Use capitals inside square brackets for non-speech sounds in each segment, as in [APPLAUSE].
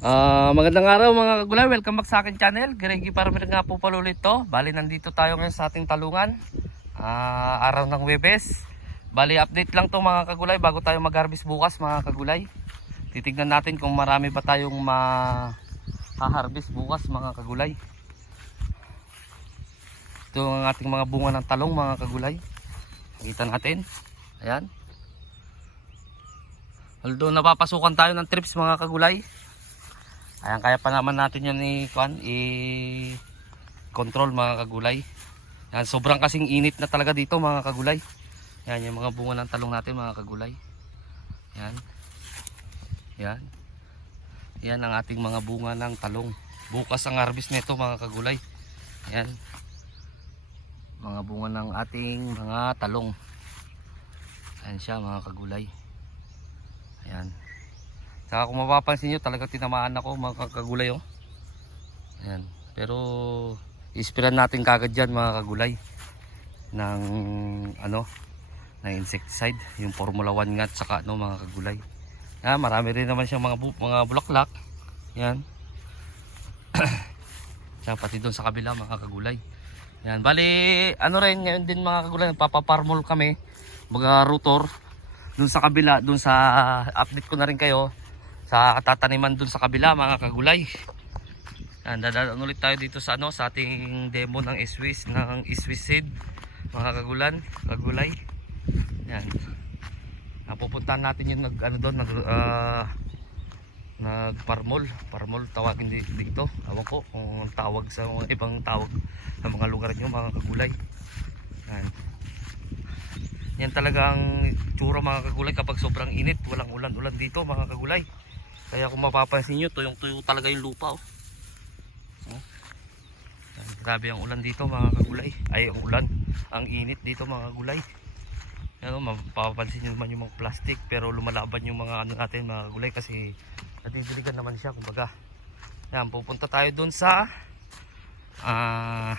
Ah, magandang araw mga kagulay. Welcome back sa akin channel. Gregi para nga po palulit to. Bali nandito tayo ngayon sa ating talungan. Ah, araw ng Webes. Bali update lang to mga kagulay bago tayo mag-harvest bukas mga kagulay. Titignan natin kung marami pa tayong ma-harvest bukas mga kagulay. Ito ang ating mga bunga ng talong mga kagulay. Nakita natin. Ayan. Although napapasukan tayo ng trips mga kagulay. Ayan, kaya pa naman natin yan i, kwan, i control mga kagulay. Yan, sobrang kasing init na talaga dito mga kagulay. Yan, yung mga bunga ng talong natin mga kagulay. Yan. Yan. Yan ang ating mga bunga ng talong. Bukas ang harvest nito mga kagulay. Yan. Mga bunga ng ating mga talong. Ayan siya mga kagulay. Ayan. Saka kung mapapansin nyo, talaga tinamaan ako mga kagulay oh. Ayan. Pero ispiran natin kagad dyan mga kagulay ng ano ng insecticide, yung Formula 1 nga at saka ano mga kagulay. Ah, marami rin naman siyang mga bu mga bulaklak. Yan. Siya [CLEARS THROAT] pati doon sa kabila mga kagulay. Yan, bali ano rin ngayon din mga kagulay, papaparmol kami. Mga rotor doon sa kabila, doon sa update ko na rin kayo sa tataniman dun sa kabila mga kagulay. Yan, dadaan ulit tayo dito sa ano sa ating demo ng Swiss ng Swiss seed mga kagulan, kagulay. Yan. Napupuntahan natin yung nag ano doon nag ah, nag parmol, parmol tawagin di- dito. Awan ko kung tawag sa mga ibang tawag ng mga lugar nyo mga kagulay. Yan. Yan talaga ang tsura mga kagulay kapag sobrang init, walang ulan-ulan dito mga kagulay. Kaya kung mapapansin nyo, tuyong tuyo talaga yung lupa. Oh. Oh. Grabe ang ulan dito mga kagulay. Ay, ulan. Ang init dito mga kagulay. Yan, oh, mapapansin nyo naman yung mga plastic pero lumalaban yung mga ano natin mga kagulay kasi natitiligan naman siya kumbaga. Yan, pupunta tayo dun sa ah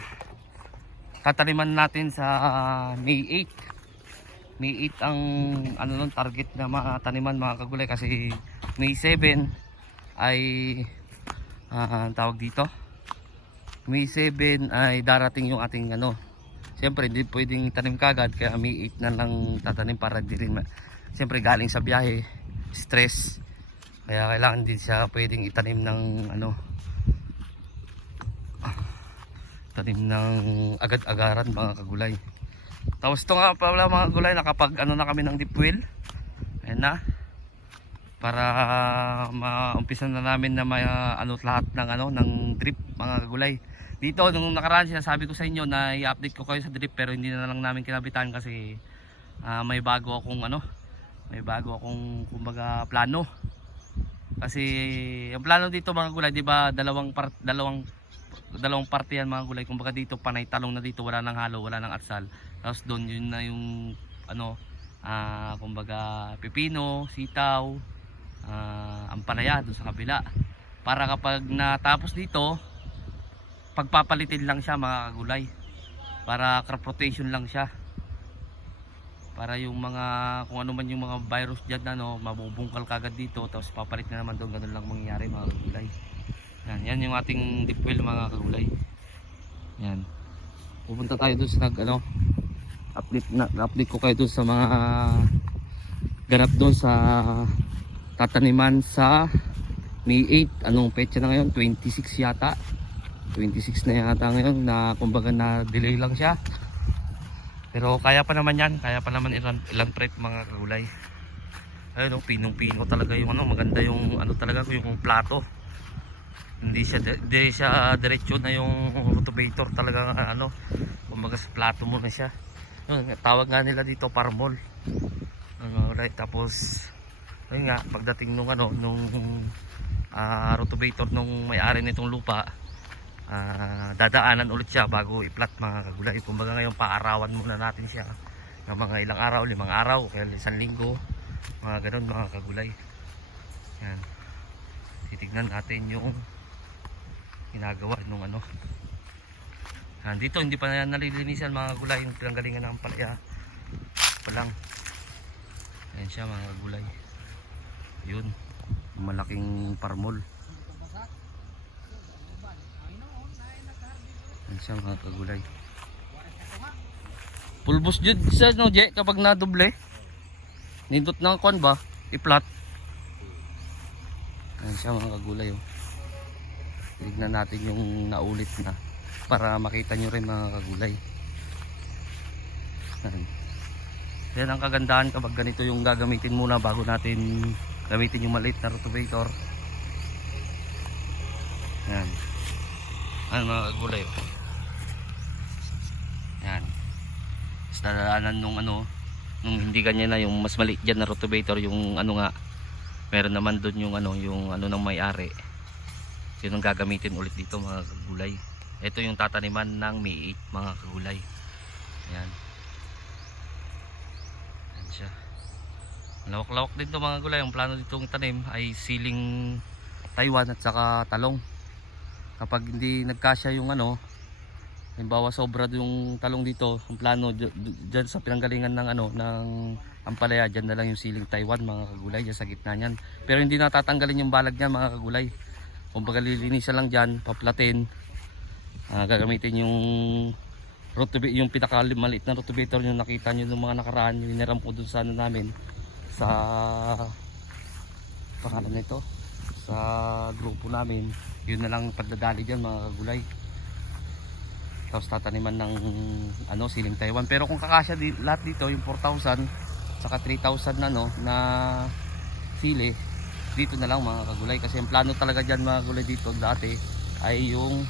tataniman natin sa ah, May 8. May 8 ang ano nun, target na mga taniman mga kagulay kasi May 7 ay ang tawag dito May 7 ay darating yung ating ano Siyempre hindi pwedeng tanim kagad kaya May 8 na lang tatanim para di rin Siyempre galing sa biyahe stress kaya kailangan din siya pwedeng itanim ng ano tanim ng agad-agaran mga kagulay tapos ito nga pala mga gulay nakapag ano na kami ng deep well. Ayan na. Para maumpisa na namin na may ah, ano lahat ng ano ng drip mga gulay. Dito nung nakaraan sinasabi ko sa inyo na i-update ko kayo sa drip pero hindi na lang namin kinabitan kasi ah, may bago akong ano may bago akong kumbaga plano. Kasi ang plano dito mga gulay, 'di ba, dalawang part, dalawang dalawang parte yan mga gulay. Kumbaga dito panay talong na dito, wala nang halo, wala nang arsal. Tapos doon yun na yung ano ah kumbaga pipino, sitaw, ah ampalaya doon sa kabila. Para kapag natapos dito, pagpapalitin lang siya mga kagulay. Para crop rotation lang siya. Para yung mga kung ano man yung mga virus diyan ano, mabubungkal kagad dito tapos papalit na naman doon ganun lang mangyayari mga kagulay. Yan, yan yung ating deep well mga kagulay. Yan. Pupunta tayo doon sa nag ano update na update ko kayo doon sa mga ganap doon sa tataniman sa May 8 anong petsa na ngayon? 26 yata. 26 na yata ngayon na kumbaga na delay lang siya. Pero kaya pa naman yan. Kaya pa naman ilan, ilan prep mga kagulay ayun oh, pinong pino talaga yung ano. Maganda yung ano talaga yung plato. Hindi siya hindi siya diretso na yung rotovator talaga ano. Kumbaga sa plato mo na siya. Yun, tawag nga nila dito parmol. Uh, right tapos ayun nga pagdating nung ano nung ah, rotovator nung may-ari nitong lupa ah, dadaanan ulit siya bago i-plat mga kagulay. Kumbaga ngayon paarawan muna natin siya. Ng mga ilang araw, limang araw kaya isang linggo mga ganun mga kagulay. Yan. Titignan natin yung ginagawa nung ano. Yan, dito hindi pa na nalilinisan mga gulay yung pinanggalingan ng palaya. Pa lang. Ayan siya mga gulay yun. Malaking parmol. Yan siya mga kagulay pulbos jud sa no je kapag nadoble. Nindot ng kon ba? I-flat. Yan siya mga kagulay oh. tignan natin yung naulit na para makita nyo rin mga kagulay yan. yan ang kagandahan kapag ganito yung gagamitin muna bago natin gamitin yung maliit na rotovator. Yan. Ano mga kagulay. oh. Yan. Dadaanan nung ano, nung hindi ganyan na yung mas maliit dyan na rotovator, yung ano nga, meron naman doon yung ano, yung ano ng may-ari. Yun ang gagamitin ulit dito mga kagulay. Ito yung tataniman ng miit mga kagulay. Yan. Yan siya. Lawak-lawak din to mga gulay. Ang plano ditong tanim ay siling Taiwan at saka talong. Kapag hindi nagkasya yung ano, halimbawa sobra yung talong dito, ang plano dyan sa pinanggalingan ng ano, ng ampalaya, dyan na lang yung siling Taiwan mga kagulay, dyan sa gitna niyan. Pero hindi natatanggalin yung balag niya mga kagulay. Kung baga lilinisan lang dyan, paplatin, ah, gagamitin yung rotobi yung pinaka maliit na rotovator yung nakita nyo ng mga nakaraan yung iniram ko dun sa ano namin sa pangalan nito sa grupo namin yun na lang pagdadali dyan mga kagulay tapos tataniman ng ano siling Taiwan. Pero kung kakasya di, lahat dito yung 4,000 saka 3,000 na no na sili dito na lang mga kagulay kasi ang plano talaga dyan mga kagulay dito dati ay yung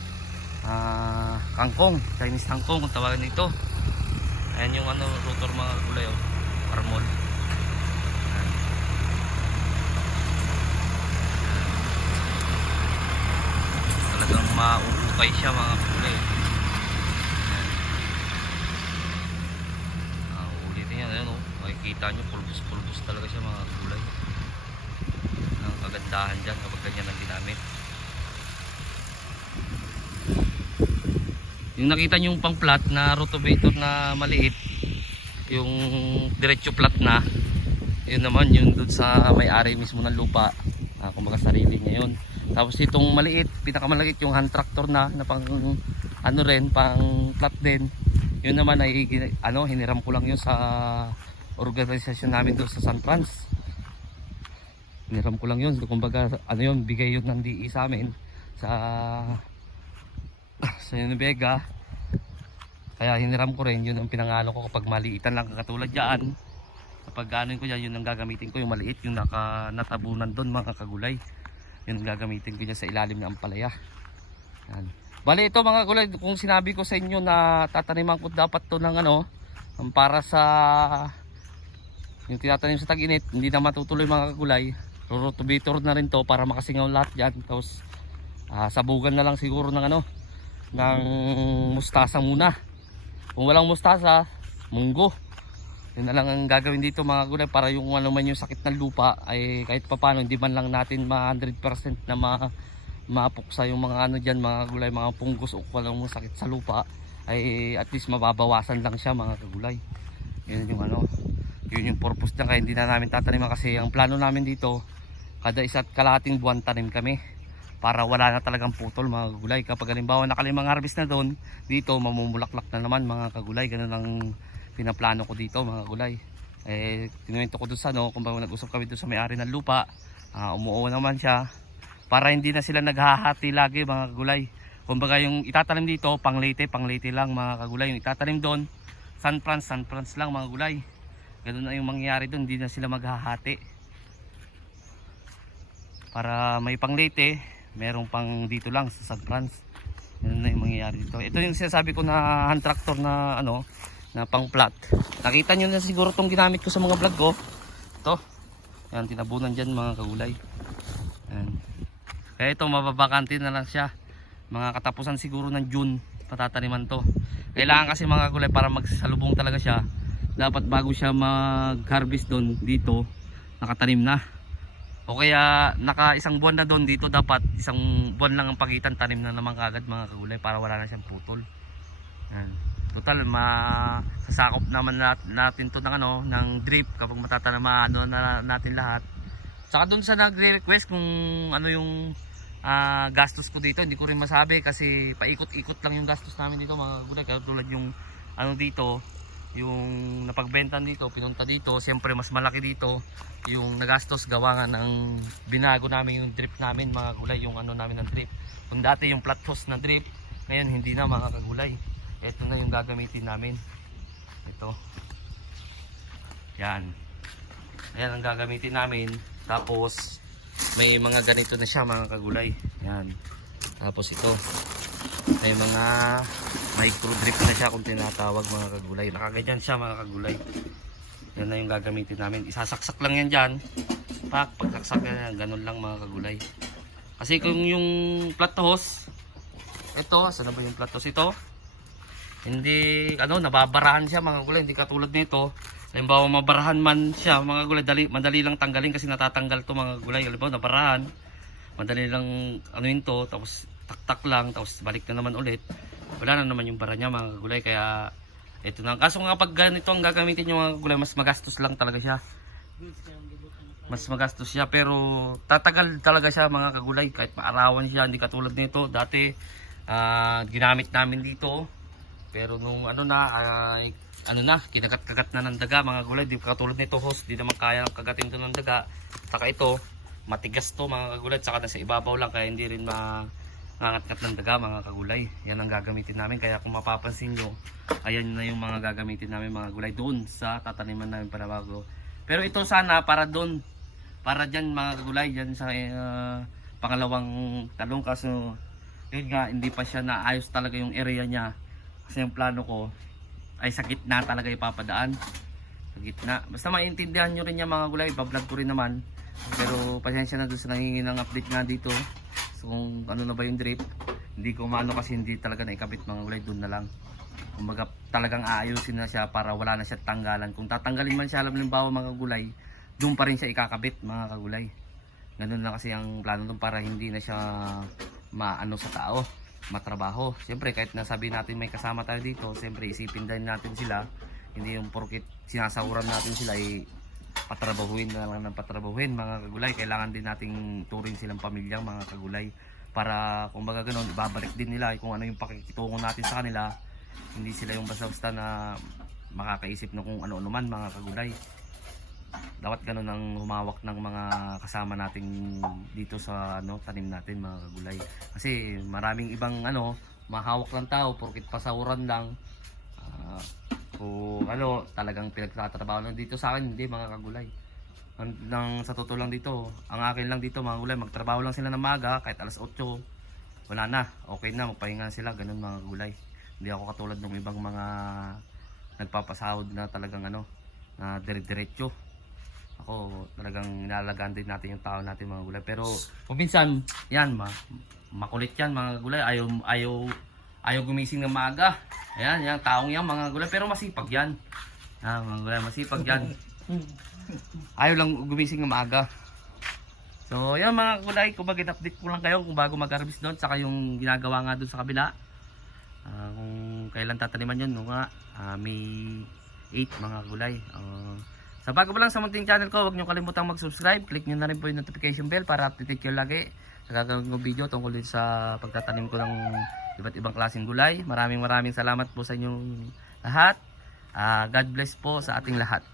ah, kangkong Chinese kangkong kung tawagan nito ayan yung ano rotor mga kagulay oh, armol Ayan. talagang mauukay siya mga kagulay Ayan. Ah, ulitin yan ayan oh. Makikita nyo pulbos pulbos talaga siya mga kagulay ang kagandahan dyan kapag ganyan ang ginamit. Yung nakita nyo yung pang flat na rotovator na maliit yung diretso flat na yun naman yun doon sa may-ari mismo ng lupa uh, kumbaga sarili niya yun tapos itong maliit pinakamalagit yung hand tractor na na pang ano rin pang flat din. Yun naman ay ano hiniram ko lang yun sa organisasyon namin doon sa San Franz. Hiniram ko lang yun. Kumbaga ano yun bigay yun ng DE sa amin sa [LAUGHS] sa Vega. Kaya hiniram ko rin yun ang pinangalo ko kapag maliitan lang katulad dyan. Kapag gano'n ko yan yun ang gagamitin ko yung maliit yung naka, natabunan doon mga kagulay yun ang gagamitin ko dyan sa ilalim ng ampalaya. Yan. bali ito mga gulay kung sinabi ko sa inyo na tataniman ko dapat to ng ano para sa yung tinatanim sa tag-init hindi na matutuloy mga kagulay rotovator na rin to para makasingaw lahat dyan. Tapos ah, sabugan na lang siguro ng ano ng mustasa muna. Kung walang mustasa munggo yun na lang ang gagawin dito mga gulay para yung ano man yung sakit ng lupa ay kahit papano hindi man lang natin ma 100% na ma mapuksa yung mga ano dyan mga gulay mga punggos o walang mga sakit sa lupa ay at least mababawasan lang siya mga kagulay yun yung ano yun yung purpose niya kaya hindi na namin tataniman kasi ang plano namin dito kada isa't kalahating buwan tanim kami para wala na talagang putol mga kagulay kapag halimbawa nakalimang harvest na doon dito mamumulaklak na naman mga kagulay. Ganun ang pinaplano ko dito mga kagulay eh kinuwento ko doon sa no kung nag-usap kami doon sa may-ari ng lupa. Ah, umuo naman siya. Para hindi na sila naghahati lagi mga kagulay kumbaga yung itatanim dito pang Leyte pang Leyte lang mga kagulay. Yung itatanim doon San Franz San Franz lang mga gulay. Ganun na yung mangyayari doon hindi na sila maghahati. Para may pang Leyte merong pang dito lang sa San Franz. Ganun na yung mangyayari dito. Ito yung sinasabi ko na hand tractor na ano na pang flat nakita nyo na siguro tong ginamit ko sa mga vlog ko. Ito. Yan tinabunan dyan mga kagulay yan. kaya ito mababakante na lang siya. Mga katapusan siguro ng June patataniman to. Kailangan kasi mga kagulay para magsalubong talaga siya dapat bago siya mag harvest doon dito nakatanim na. O kaya naka isang buwan na doon dito dapat isang buwan lang ang pagitan tanim na naman kagad mga kagulay para wala na siyang putol. Yan. Total masasakop naman nat- natin to ng ano ng drip kapag matatanama ano na natin lahat saka doon sa nagre-request kung ano yung ah, gastos ko dito. Hindi ko rin masabi kasi paikot-ikot lang yung gastos namin dito mga. Kaya tulad yung ano dito, yung napagbentan dito, pinunta dito. Siyempre mas malaki dito yung nagastos gawa nga ng binago namin yung drip namin mga gulay. Yung ano namin ng drip. Kung dati yung flat hose na drip, ngayon hindi na mga kagulay. Ito na yung gagamitin namin. Ito. Yan. Ayan ang gagamitin namin. Tapos, may mga ganito na siya mga kagulay. Yan. Tapos ito. May mga micro drip na siya kung tinatawag mga kagulay. Nakaganyan siya mga kagulay. Yan na yung gagamitin namin. Isasaksak lang yan dyan. Pak, pagsaksak yan. Ganun lang mga kagulay. Kasi kung yung flat hose, ito, saan na ba yung flat hose ito? Hindi, ano, nababarahan siya mga gulay. Hindi katulad nito. Halimbawa, mabarahan man siya mga gulay. Dali, madali lang tanggalin kasi natatanggal to mga gulay. Halimbawa, nabarahan. Madali lang ano yun to. Tapos taktak lang. Tapos balik na naman ulit. Wala na naman yung bara niya mga gulay. Kaya ito na. Kaso nga pag ganito ang gagamitin yung mga gulay, mas magastos lang talaga siya. Mas magastos siya pero tatagal talaga siya mga kagulay kahit maarawan siya hindi katulad nito dati ah, ginamit namin dito pero nung ano na ay ano na kinagat-kagat na ng daga mga gulay. Di katulad nito host di naman kaya kagatin to ng daga. Saka ito matigas to mga kagulay. Saka nasa ibabaw lang kaya hindi rin ma nangatngat ng daga mga kagulay. Yan ang gagamitin namin. Kaya kung mapapansin nyo ayan na yung mga gagamitin namin mga gulay doon sa tataniman namin para bago. Pero ito sana para doon para dyan mga kagulay dyan sa ah, pangalawang talong. Kaso yun nga hindi pa siya naayos talaga yung area niya kasi yung plano ko ay sa gitna talaga ipapadaan. Sa gitna. Basta maintindihan nyo rin yung mga gulay bablog ko rin naman. Pero pasensya na doon sa nangingin ng update nga dito. So kung ano na ba yung drip hindi ko maano kasi hindi talaga naikabit mga gulay doon na lang. Kumbaga talagang aayusin na siya para wala na siya tanggalan. Kung tatanggalin man siya alam ng bawa mga gulay doon pa rin siya ikakabit mga kagulay. Ganun lang kasi ang plano doon para hindi na siya maano sa tao matrabaho. Siyempre kahit nasabi natin may kasama tayo dito siyempre isipin din natin sila. Hindi yung porkit sinasahuran natin sila ay patrabahuin na lang ng patrabahuin mga kagulay. Kailangan din nating turing silang pamilya mga kagulay. Para kung baga ganun ibabalik din nila kung ano yung pakikitungo natin sa kanila. Hindi sila yung basta-basta na makakaisip na kung ano-ano man mga kagulay dapat ganun ang humawak ng mga kasama nating dito sa ano tanim natin mga kagulay kasi maraming ibang ano mahawak lang tao porkit pasahuran lang. Ah, o ano talagang pinagtatrabaho lang dito sa akin hindi mga kagulay. Ang, nang sa totoo lang dito ang akin lang dito mga kagulay magtrabaho lang sila ng maga kahit alas 8 wala na okay na magpahinga sila ganun mga kagulay hindi ako katulad ng ibang mga nagpapasahod na talagang ano na dire-diretso ako talagang inalagaan din natin yung tao natin mga gulay. Pero kung minsan yan ma makulit yan mga gulay. Ayaw ayaw ayaw gumising ng maaga. Ayan yan taong yan mga gulay. Pero masipag yan. Ah, mga gulay masipag yan. Ayaw lang gumising ng maaga. So yan mga gulay kung bakit update ko lang kayo kung bago mag-harvest doon saka yung ginagawa nga doon sa kabila. Ah, kung kailan tataniman yun no nga ah, May 8 mga gulay. Ah, sa bago pa lang sa munting channel ko, huwag niyo kalimutang mag-subscribe. Click niyo na rin po yung notification bell para update kayo lagi sa gagawin kong video tungkol din sa pagtatanim ko ng iba't ibang klaseng gulay. Maraming maraming salamat po sa inyong lahat. Ah, God bless po sa ating lahat.